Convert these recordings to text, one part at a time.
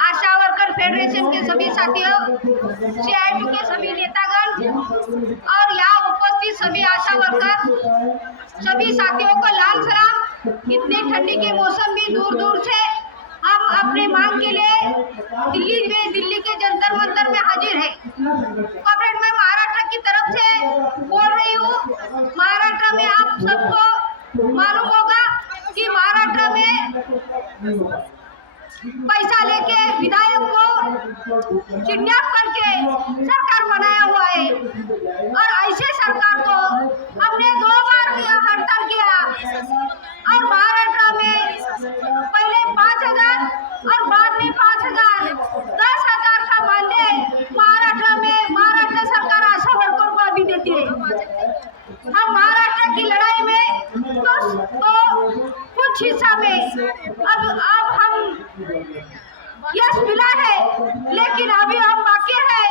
आशा worker federation के सभी साथियों सीआईटी के सभी नेतागण और यहाँ उपस्थित सभी आशा वर्कर, सभी साथियों को लाल सलाम। इतनी ठंडी के मौसम भी दूर दूर से हम अपनी मांग के लिए दिल्ली में, दिल्ली के जंतर मंतर में हाजिर है। कॉपरेट मैं महाराष्ट्र की तरफ़ से बोल रही हूँ। महाराष्ट्र में आप सबको मालूम में पैसा लेके विधायक को किडनैप करके सरकार बनाया हुआ है। और ऐसे सरकार को हमने दो बार हड़ताल किया। और महाराष्ट्र में पहले पाँच हज़ार और बाद में पाँच हज़ार। दस हज़ार का मानदेय महाराष्ट्र में, महाराष्ट्र सरकार आशा वर्कर को अभी देती है। हम महाराष्ट्र की लड़ाई हिस्सा में। अब अब हम यश मिला है, लेकिन अभी हम बाकी है।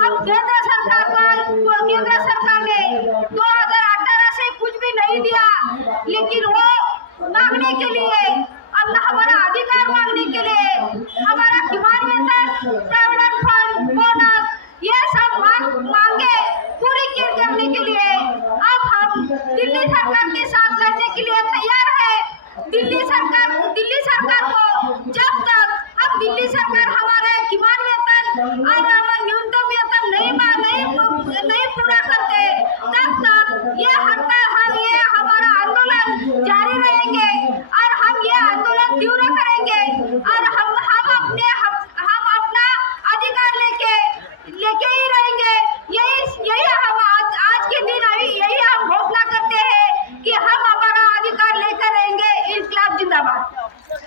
हम केंद्र सरकार का, केंद्र सरकार ने 2018 से कुछ भी नहीं दिया, लेकिन वो मांगने के लिए अब हमारा अधिकार मांगने के लिए, हमारा किमान वेतन प्रावधान फंड बोनस, ये सब मांग, मांगे पूरी करने के लिए, अब हम दिल्ली सरकार के साथ জিন্দাবাদ